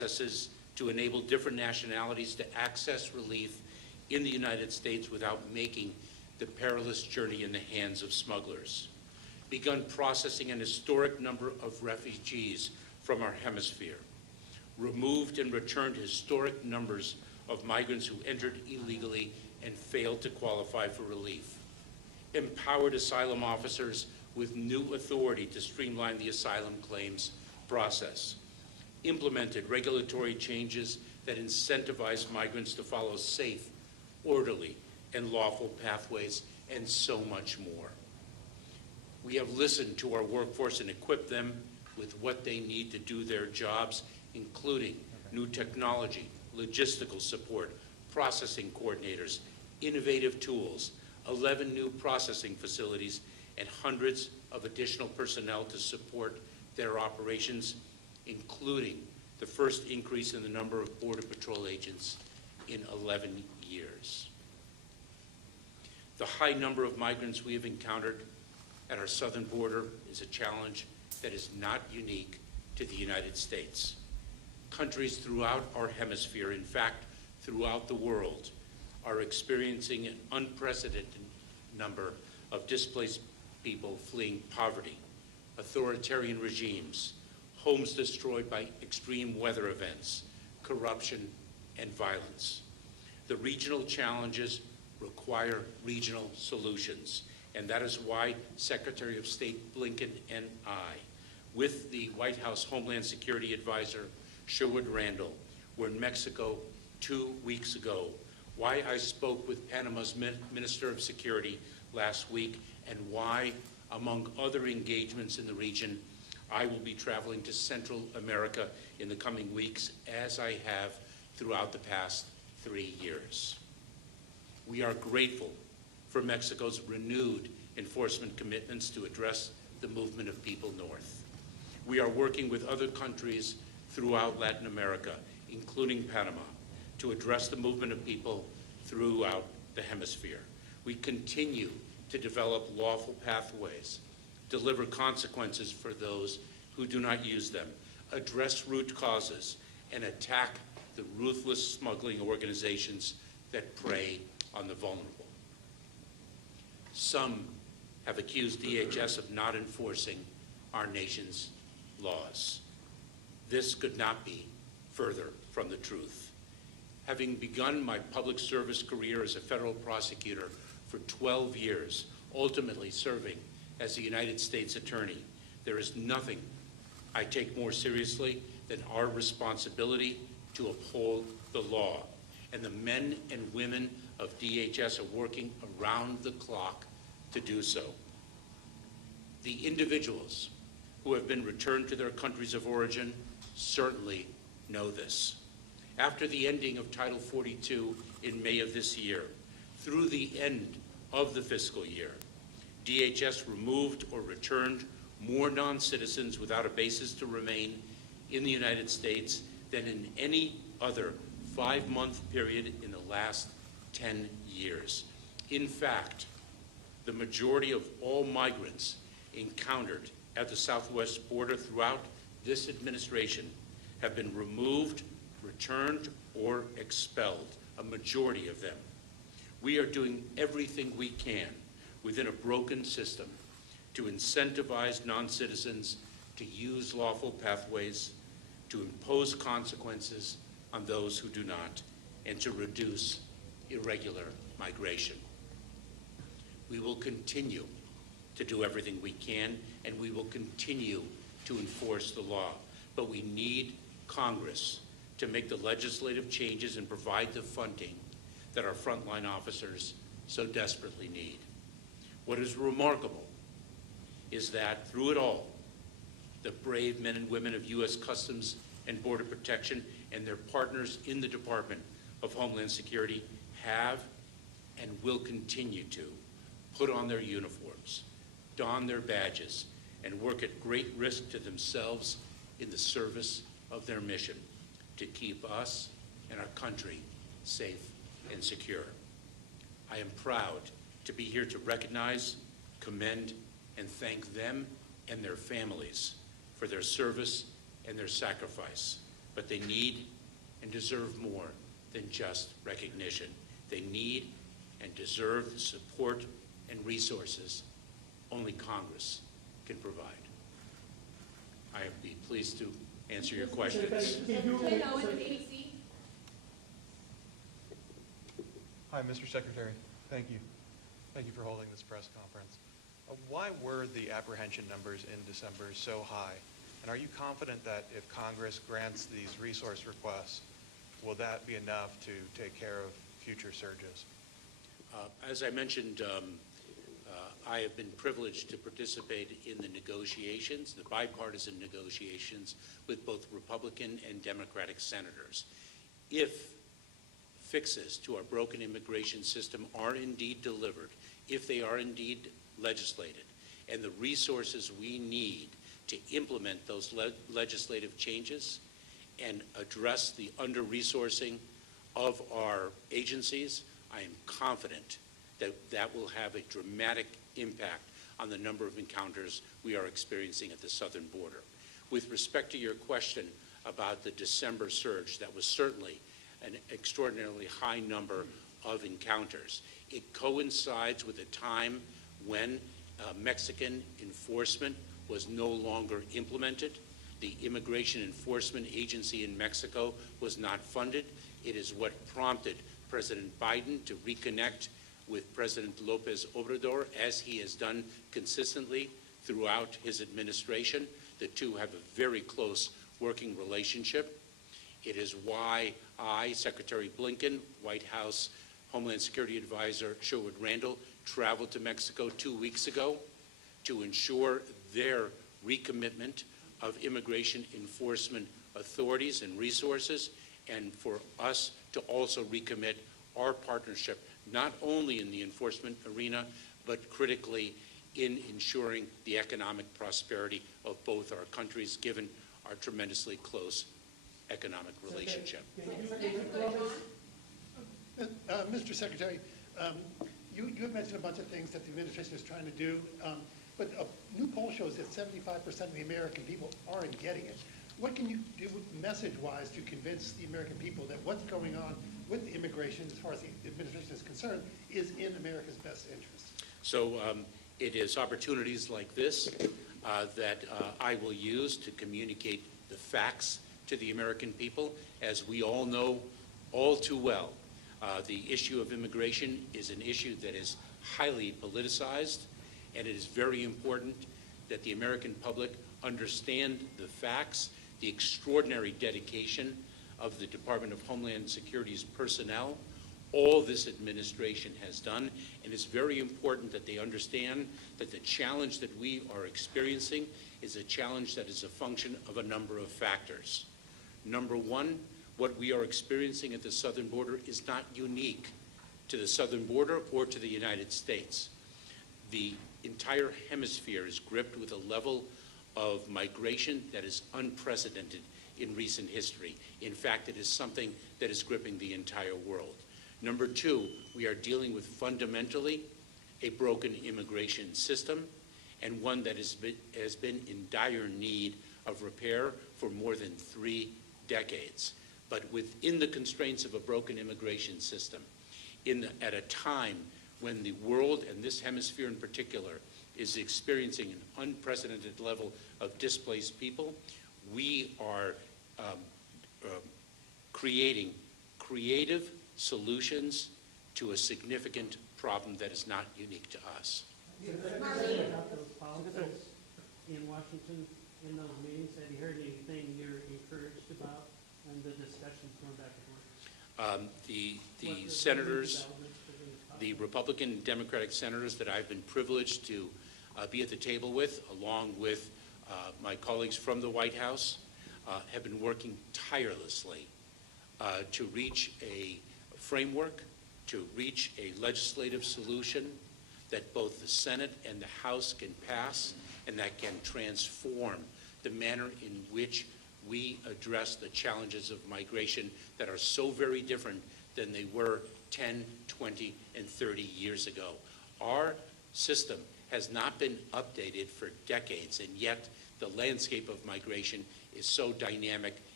processes to enable different nationalities to access relief in the United States without making the perilous journey in the hands of smugglers. Begun processing an historic number of refugees from our hemisphere. Removed and returned historic numbers of migrants who entered illegally and failed to qualify for relief. Empowered asylum officers with new authority to streamline the asylum claims process. Implemented regulatory changes that incentivize migrants to follow safe, orderly, and lawful pathways, and so much more. We have listened to our workforce and equipped them with what they need to do their jobs, including new technology, logistical support, processing coordinators, innovative tools, 11 new processing facilities, and hundreds of additional personnel to support their operations, including the first increase in the number of Border Patrol agents in 11 years. The high number of migrants we have encountered at our southern border is a challenge that is not unique to the United States. Countries throughout our hemisphere, in fact, throughout the world, are experiencing an unprecedented number of displaced people fleeing poverty, authoritarian regimes, homes destroyed by extreme weather events, corruption, and violence. The regional challenges require regional solutions, and that is why Secretary of State Blinken and I, with the White House Homeland Security Advisor Sherwood Randall, were in Mexico 2 weeks ago, why I spoke with Panama's Minister of Security last week, and why, among other engagements in the region, I will be traveling to Central America in the coming weeks, as I have throughout the past 3 years. We are grateful for Mexico's renewed enforcement commitments to address the movement of people north. We are working with other countries throughout Latin America, including Panama, to address the movement of people throughout the hemisphere. We continue to develop lawful pathways, deliver consequences for those who do not use them, address root causes, and attack the ruthless smuggling organizations that prey on the vulnerable. Some have accused DHS of not enforcing our nation's laws. This could not be further from the truth. Having begun my public service career as a federal prosecutor for 12 years, ultimately serving as the United States Attorney, there is nothing I take more seriously than our responsibility to uphold the law. And the men and women of DHS are working around the clock to do so. The individuals who have been returned to their countries of origin certainly know this. After the ending of Title 42 in May of this year, through the end of the fiscal year, DHS removed or returned more non-citizens without a basis to remain in the United States than in any other 5-month period in the last 10 years. In fact, the majority of all migrants encountered at the southwest border throughout this administration have been removed, returned, or expelled, a majority of them. We are doing everything we can within a broken system to incentivize non-citizens to use lawful pathways, to impose consequences on those who do not, and to reduce irregular migration. We will continue to do everything we can, and we will continue to enforce the law. But we need Congress to make the legislative changes and provide the funding that our frontline officers so desperately need. What is remarkable is that through it all, the brave men and women of U.S. Customs and Border Protection and their partners in the Department of Homeland Security have and will continue to put on their uniforms, don their badges, and work at great risk to themselves in the service of their mission to keep us and our country safe and secure. I am proud to be here to recognize, commend, and thank them and their families for their service and their sacrifice. but they need and deserve more than just recognition. They need and deserve the support and resources only Congress can provide. I would be pleased to answer your questions. Hi, Mr. Secretary. Thank you. Thank you for holding this press conference. Why were the apprehension numbers in December so high? And are you confident that if Congress grants these resource requests, will that be enough to take care of future surges? As I mentioned, I have been privileged to participate in the negotiations, the bipartisan negotiations, with both Republican and Democratic senators. If fixes to our broken immigration system are indeed delivered, if they are indeed legislated, and the resources we need to implement those legislative changes and address the under-resourcing of our agencies, I am confident that that will have a dramatic impact on the number of encounters we are experiencing at the southern border. With respect to your question about the December surge, that was certainly an extraordinarily high number of encounters. It coincides with a time when Mexican enforcement was no longer implemented. The Immigration Enforcement Agency in Mexico was not funded. It is what prompted President Biden to reconnect with President Lopez Obrador, as he has done consistently throughout his administration. The two have a very close working relationship. It is why I, Secretary Blinken, White House Homeland Security Advisor Sherwood Randall, traveled to Mexico 2 weeks ago to ensure their recommitment of immigration enforcement authorities and resources, and for us to also recommit our partnership, not only in the enforcement arena, but critically in ensuring the economic prosperity of both our countries, given our tremendously close economic relationship. Mr. Secretary, you have mentioned a bunch of things that the administration is trying to do, but a new poll shows that 75% of the American people aren't getting it. What can you do message-wise to convince the American people that what's going on with the immigration, as far as the administration is concerned, is in America's best interest? So it is opportunities like this that I will use to communicate the facts to the American people. As we all know all too well, the issue of immigration is an issue that is highly politicized, and it is very important that the American public understand the facts, the extraordinary dedication of the Department of Homeland Security's personnel. All this administration has done, and it's very important that they understand that the challenge that we are experiencing is a challenge that is a function of a number of factors. Number one, what we are experiencing at the southern border is not unique to the southern border or to the United States. The entire hemisphere is gripped with a level of migration that is unprecedented in recent history. In fact, it is something that is gripping the entire world. Number two, we are dealing with fundamentally a broken immigration system, and one that has been in dire need of repair for more than 3 decades. But within the constraints of a broken immigration system, at a time when the world, and this hemisphere in particular, is experiencing an unprecedented level of displaced people, we are creating creative solutions to a significant problem that is not unique to us. About those policies in Washington, in those meetings, have you heard anything you're encouraged about and the discussions going back and forth? The senators, the Republican and Democratic senators that I've been privileged to be at the table with, along with my colleagues from the White House, have been working tirelessly to reach a framework, to reach a legislative solution that both the Senate and the House can pass, and that can transform the manner in which we address the challenges of migration that are so very different than they were 10, 20, and 30 years ago. Our system has not been updated for decades, and yet the landscape of migration is so dynamic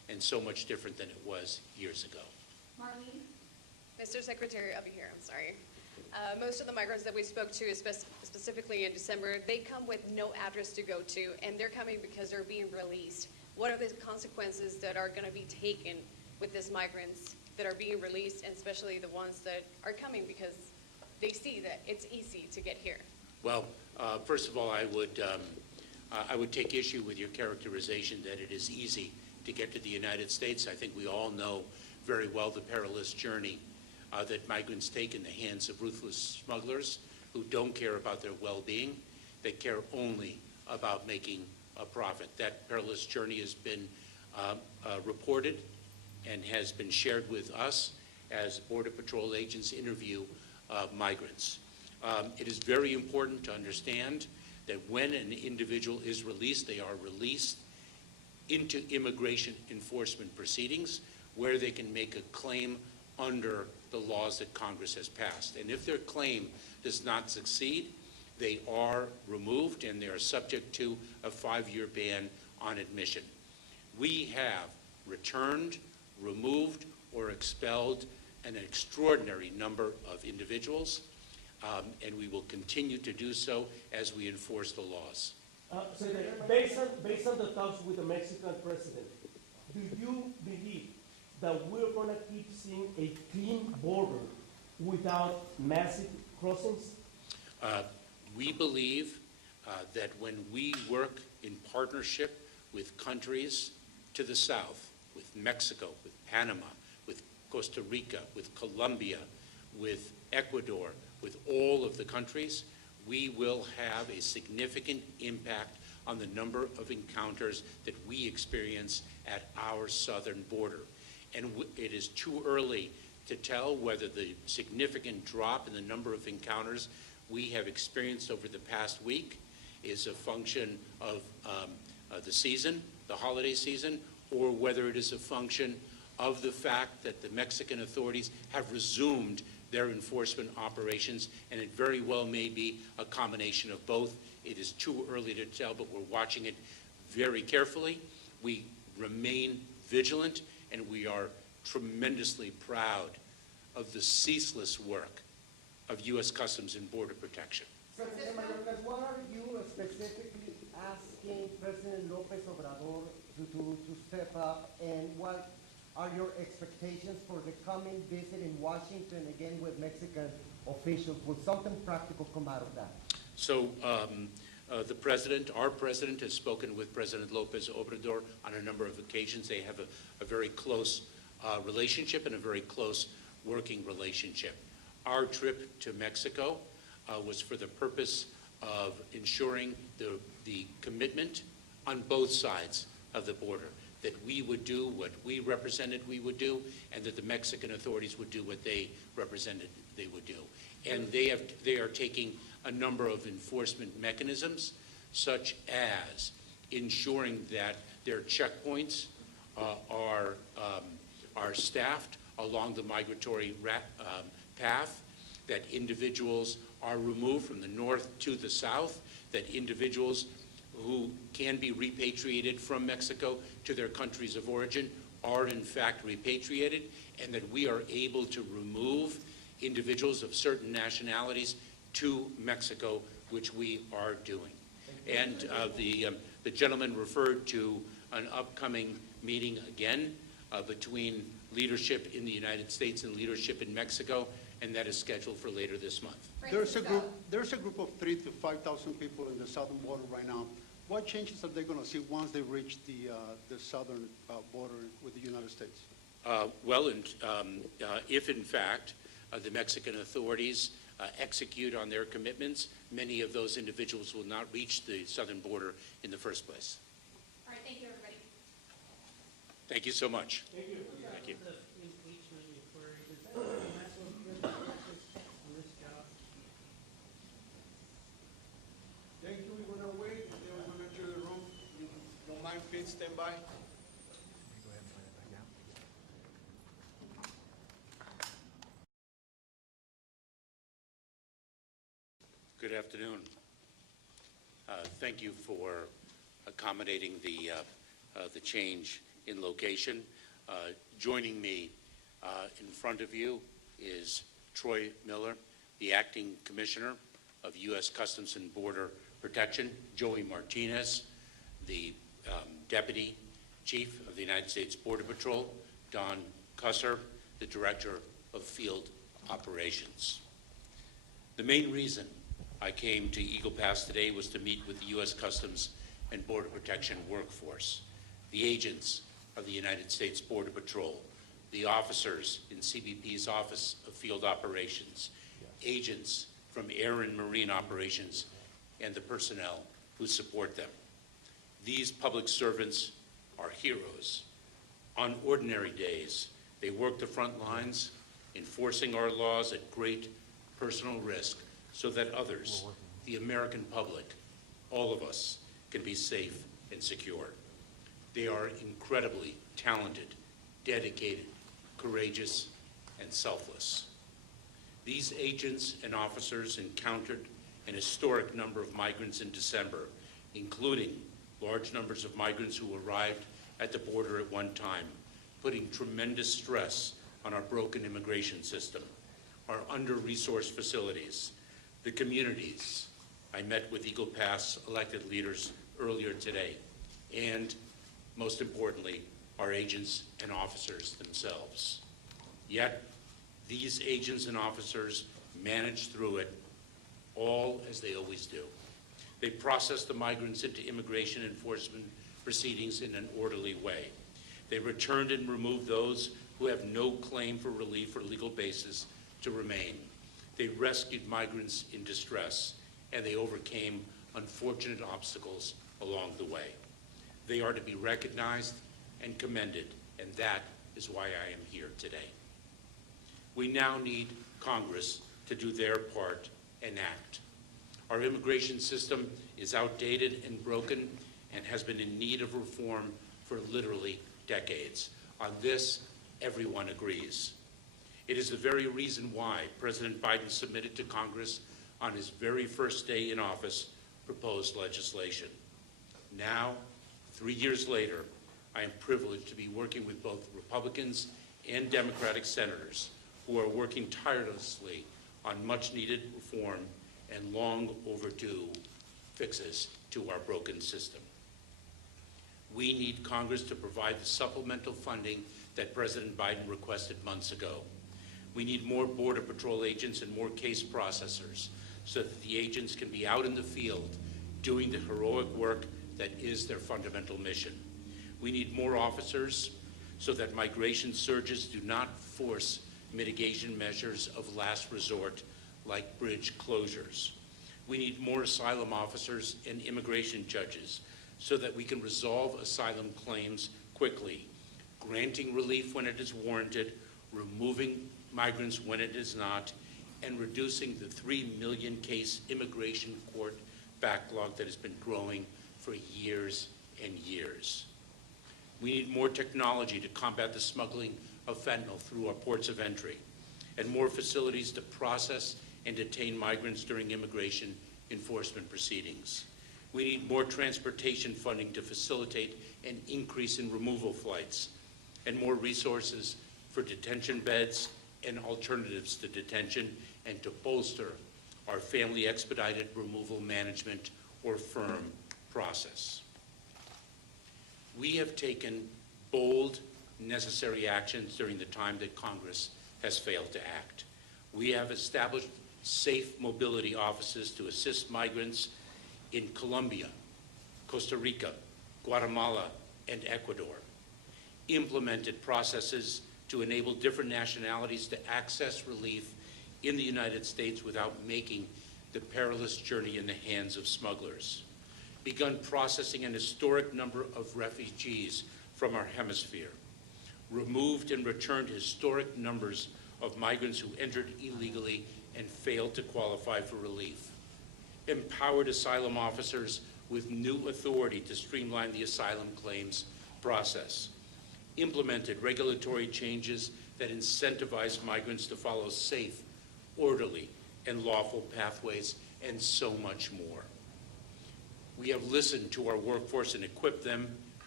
and so much different than it was years ago. Marlene? Mr. Secretary, I'll be here, I'm sorry. Most of the migrants that we spoke to, specifically in December, they come with no address to go to, and they're coming because they're being released. What are the consequences that are going to be taken with these migrants that are being released, and especially the ones that are coming because they see that it's easy to get here? Well, first of all, I would take issue with your characterization that it is easy to get to the United States. I think we all know very well the perilous journey that migrants take in the hands of ruthless smugglers who don't care about their well-being. They care only about making a profit. That perilous journey has been reported and has been shared with us as Border Patrol agents interview migrants. It is very important to understand that when an individual is released, they are released into immigration enforcement proceedings where they can make a claim under the laws that Congress has passed. And if their claim does not succeed, they are removed and they are subject to a 5-year ban on admission. We have returned, removed, or expelled an extraordinary number of individuals, and we will continue to do so as we enforce the laws. So based on the talks with the Mexican president, do you believe that we're going to keep seeing a clean border without massive crossings? We believe that when we work in partnership with countries to the south, with Mexico, with Panama, with Costa Rica, with Colombia, with Ecuador, with all of the countries, we will have a significant impact on the number of encounters that we experience at our southern border. And it is too early to tell whether the significant drop in the number of encounters we have experienced over the past week is a function of the season, the holiday season, or whether it is a function of the fact that the Mexican authorities have resumed their enforcement operations, and it very well may be a combination of both. It is too early to tell, but we're watching it very carefully. We remain vigilant, and we are tremendously proud of the ceaseless work of U.S. Customs and Border Protection. Secretary Mayorkas, what are you specifically asking President Lopez Obrador to step up, and what are your expectations for the coming visit in Washington, again with Mexican officials? Will something practical come out of that? So our president has spoken with President Lopez Obrador on a number of occasions. They have a very close relationship and a very close working relationship. Our trip to Mexico was for the purpose of ensuring the commitment on both sides of the border, that we would do what we represented we would do, and that the Mexican authorities would do what they represented they would do. And they are taking a number of enforcement mechanisms, such as ensuring that their checkpoints are staffed along the migratory path, that individuals are removed from the north to the south, that individuals who can be repatriated from Mexico to their countries of origin are in fact repatriated, and that we are able to remove individuals of certain nationalities to Mexico, which we are doing. And the gentleman referred to an upcoming meeting again between leadership in the United States and leadership in Mexico, and that is scheduled for later this month. Francis, There's a group of 3,000 to 5,000 people in the southern border right now. What changes are they going to see once they reach the southern border with the United States? If in fact the Mexican authorities execute on their commitments, many of those individuals will not reach the southern border in the first place. All right, thank you, everybody. Thank you so much. Thank you. Thank you. The impeachment inquiry, does that mess with your practice on this job? Thank you, we're gonna wait, and then we're gonna enter the room. You don't mind, please stand by. Good afternoon. Thank you for accommodating the change in location. Joining me in front of you is Troy Miller, the Acting Commissioner of U.S. Customs and Border Protection, Joey Martinez, the Deputy Chief of the United States Border Patrol, Don Cusser, the Director of Field Operations. The main reason I came to Eagle Pass today was to meet with the U.S. Customs and Border Protection workforce, the agents of the United States Border Patrol, the officers in CBP's Office of Field Operations, agents from Air and Marine Operations, and the personnel who support them. These public servants are heroes. On ordinary days, they work the front lines, enforcing our laws at great personal risk so that others, the American public, all of us, can be safe and secure. They are incredibly talented, dedicated, courageous, and selfless. These agents and officers encountered an historic number of migrants in December, including large numbers of migrants who arrived at the border at one time, putting tremendous stress on our broken immigration system, our under-resourced facilities, the communities. I met with Eagle Pass elected leaders earlier today, and most importantly, our agents and officers themselves. Yet, these agents and officers managed through it, all as they always do. They processed the migrants into immigration enforcement proceedings in an orderly way. They returned and removed those who have no claim for relief or legal basis to remain. They rescued migrants in distress, and they overcame unfortunate obstacles along the way. They are to be recognized and commended, and that is why I am here today. We now need Congress to do their part and act. Our immigration system is outdated and broken and has been in need of reform for literally decades. On this, everyone agrees. It is the very reason why President Biden submitted to Congress on his very first day in office proposed legislation. Now, 3 years later, I am privileged to be working with both Republicans and Democratic senators who are working tirelessly on much-needed reform and long overdue fixes to our broken system. We need Congress to provide the supplemental funding that President Biden requested months ago. We need more Border Patrol agents and more case processors so that the agents can be out in the field doing the heroic work that is their fundamental mission. We need more officers so that migration surges do not force mitigation measures of last resort like bridge closures. We need more asylum officers and immigration judges so that we can resolve asylum claims quickly, granting relief when it is warranted, removing migrants when it is not, and reducing the 3 million case immigration court backlog that has been growing for years and years. We need more technology to combat the smuggling of fentanyl through our ports of entry, and more facilities to process and detain migrants during immigration enforcement proceedings. We need more transportation funding to facilitate an increase in removal flights, and more resources for detention beds and alternatives to detention, and to bolster our family expedited removal management, or FIRM, process. We have taken bold, necessary actions during the time that Congress has failed to act. We have established safe mobility offices to assist migrants in Colombia, Costa Rica, Guatemala, and Ecuador, implemented processes to enable different nationalities to access relief in the United States without making the perilous journey in the hands of smugglers, begun processing an historic number of refugees from our hemisphere, removed and returned historic numbers of migrants who entered illegally and failed to qualify for relief, empowered asylum officers with new authority to streamline the asylum claims process, implemented regulatory changes that incentivize migrants to follow safe, orderly, and lawful pathways, and so much more. We have listened to our workforce and equipped them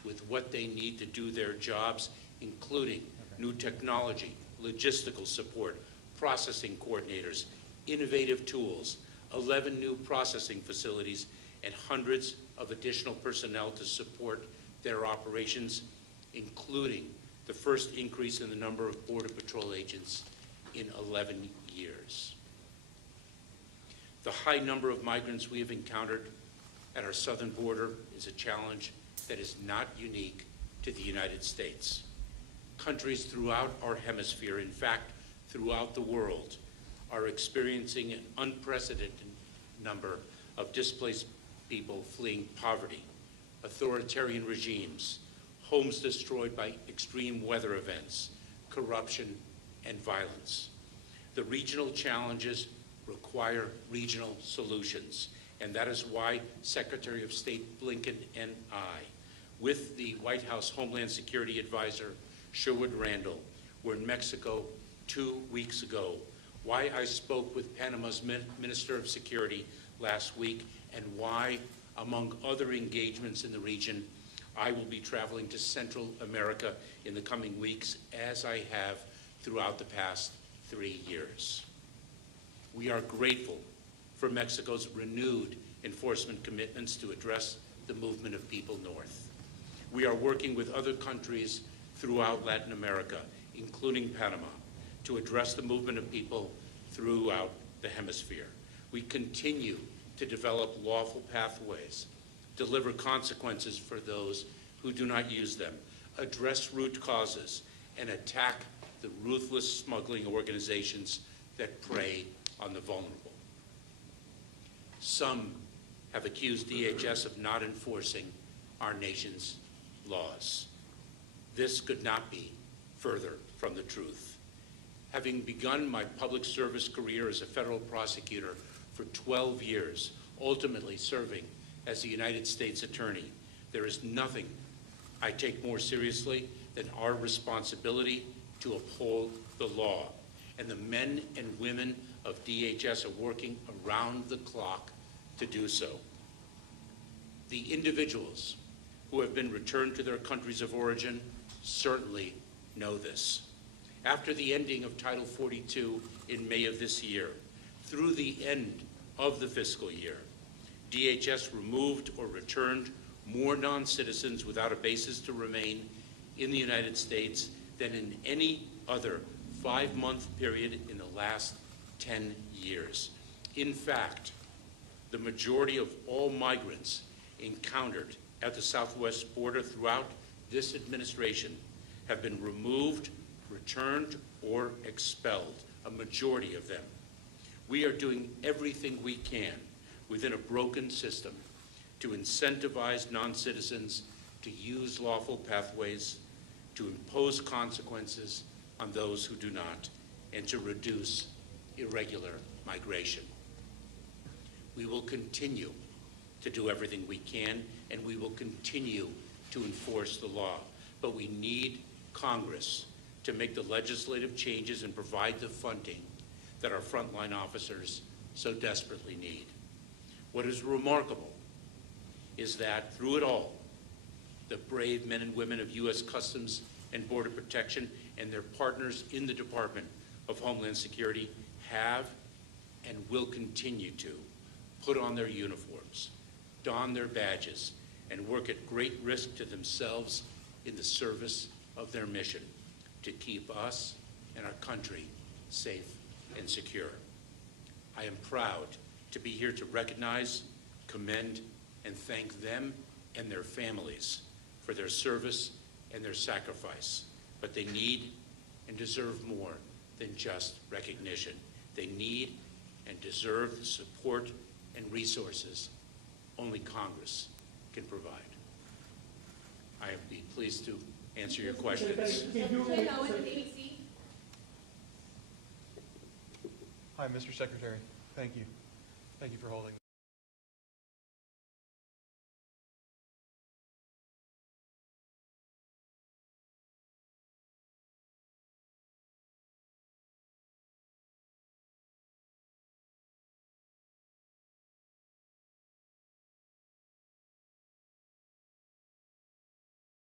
with what they need to do their jobs, including new technology, logistical support, processing coordinators, innovative tools, 11 new processing facilities, and hundreds of additional personnel to support their operations, including the first increase in the number of Border Patrol agents in 11 years. The high number of migrants we have encountered at our southern border is a challenge that is not unique to the United States. Countries throughout our hemisphere, in fact, throughout the world, are experiencing an unprecedented number of displaced people fleeing poverty, authoritarian regimes, homes destroyed by extreme weather events, corruption, and violence. The regional challenges require regional solutions, and that is why Secretary of State Blinken and I, with the White House Homeland Security Advisor Sherwood Randall, were in Mexico 2 weeks ago, why I spoke with Panama's Minister of Security last week, and why, among other engagements in the region, I will be traveling to Central America in the coming weeks, as I have throughout the past 3 years. We are grateful for Mexico's renewed enforcement commitments to address the movement of people north. We are working with other countries throughout Latin America, including Panama, to address the movement of people throughout the hemisphere. We continue to develop lawful pathways, deliver consequences for those who do not use them, address root causes, and attack the ruthless smuggling organizations that prey on the vulnerable. Some have accused DHS of not enforcing our nation's laws. This could not be further from the truth. Having begun my public service career as a federal prosecutor for 12 years, ultimately serving as the United States Attorney, there is nothing I take more seriously than our responsibility to uphold the law. And the men and women of DHS are working around the clock to do so. The individuals who have been returned to their countries of origin certainly know this. After the ending of Title 42 in May of this year, through the end of the fiscal year, DHS removed or returned more non-citizens without a basis to remain in the United States than in any other 5-month period in the last 10 years. In fact, the majority of all migrants encountered at the southwest border throughout this administration have been removed, returned, or expelled, a majority of them. We are doing everything we can within a broken system to incentivize non-citizens to use lawful pathways, to impose consequences on those who do not, and to reduce irregular migration. We will continue to do everything we can, and we will continue to enforce the law. But we need Congress to make the legislative changes and provide the funding that our frontline officers so desperately need. What is remarkable is that through it all, the brave men and women of U.S. Customs and Border Protection and their partners in the Department of Homeland Security have and will continue to put on their uniforms, don their badges, and work at great risk to themselves in the service of their mission to keep us and our country safe and secure. I am proud to be here to recognize, commend, and thank them and their families for their service and their sacrifice. But they need and deserve more than just recognition. They need and deserve the support and resources only Congress can provide. I would be pleased to answer your questions. Hi, Mr. Secretary. Thank you. Thank you for holding.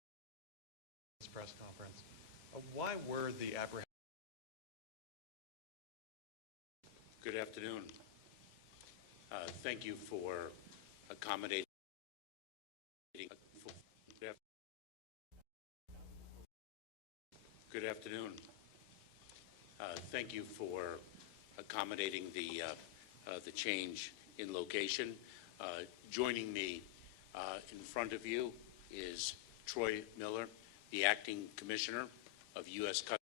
press conference. Why were the apprehensions? Good afternoon. Thank you for accommodating. Good afternoon. Thank you for accommodating the change in location. Joining me in front of you is Troy Miller, the Acting Commissioner of U.S. Customs.